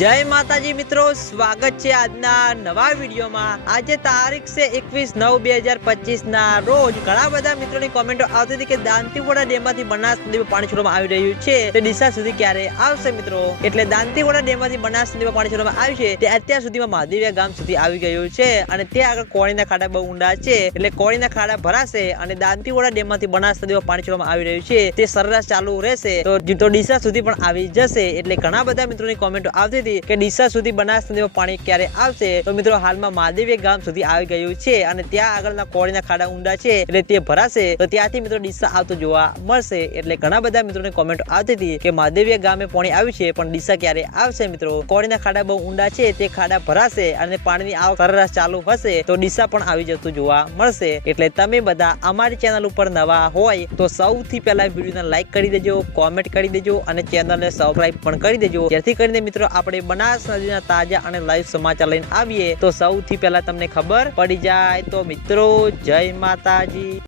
જય માતાજી મિત્રો, સ્વાગત છે આજના નવા વિડીયોમાં. આજે તારીખ છે એકવીસ નવ બે હજાર પચીસ ના રોજ ઘણા બધા મિત્રોની કોમેન્ટો આવતી હતી કે દાંતીવાડા ડેમમાંથી બનાસ નદીમાં પાણી છોડવામાં આવી રહ્યું છે. તે દિશા સુધી ક્યારે આવશે મિત્રો? એટલે દાંતીવાડા ડેમમાંથી બનાસ નદીમાં પાણી છોડવામાં આવ્યું છે તે અત્યાર સુધીમાં મહાદેવિયા ગામ સુધી આવી ગયું છે. અને ત્યાં આગળ કોળીના ખાડા બહુ ઊંડા છે. એટલે કોળીના ખાડા ભરાશે અને દાંતીવાડા ડેમમાંથી બનાસ નદીમાં પાણી છોડવામાં આવી રહ્યું છે. તે સરેરાશ ચાલુ રહેશે. તો ડીસા સુધી પણ આવી જશે. એટલે ઘણા બધા મિત્રોની કોમેન્ટો આવતી હતી કે ડીસા સુધી બનાસ પાણી ક્યારે આવશે? તો મિત્રો, હાલમાં મહાદેવી ગામ સુધી આવી ગયું છે અને ત્યાં આગળના કોળીના ખાડા ઊંડા છે એટલે તે ભરાશે. તો ત્યાંથી મિત્રો ડીસા આવતો જોવા મળશે. એટલે ઘણા બધા મિત્રોને કોમેન્ટ આવતી હતી કે મહાદેવી ગામે પાણી આવ્યું છે, પણ ડીસા ક્યારે આવશે મિત્રો? કોળીના ખાડા બહુ ઊંડા છે, તે ખાડા ભરાશે અને પાણીની આવક સરેરાશ ચાલુ હશે, તો ડીસા પણ આવી જતું જોવા મળશે. એટલે તમે બધા અમારી ચેનલ ઉપર નવા હોય તો સૌથી પહેલા વિડીયોને લાઈક કરી દેજો કોમેન્ટ કરી દેજો અને ચેનલને સબસ્ક્રાઈબ પણ કરી દેજો. જેથી કરીને મિત્રો આપણે બનાસ નદીના તાજા અને લાઈવ સમાચાર લઈને આવીએ, તો સૌથી પહેલા તમને ખબર પડી જાય. તો મિત્રો, જય માતાજી.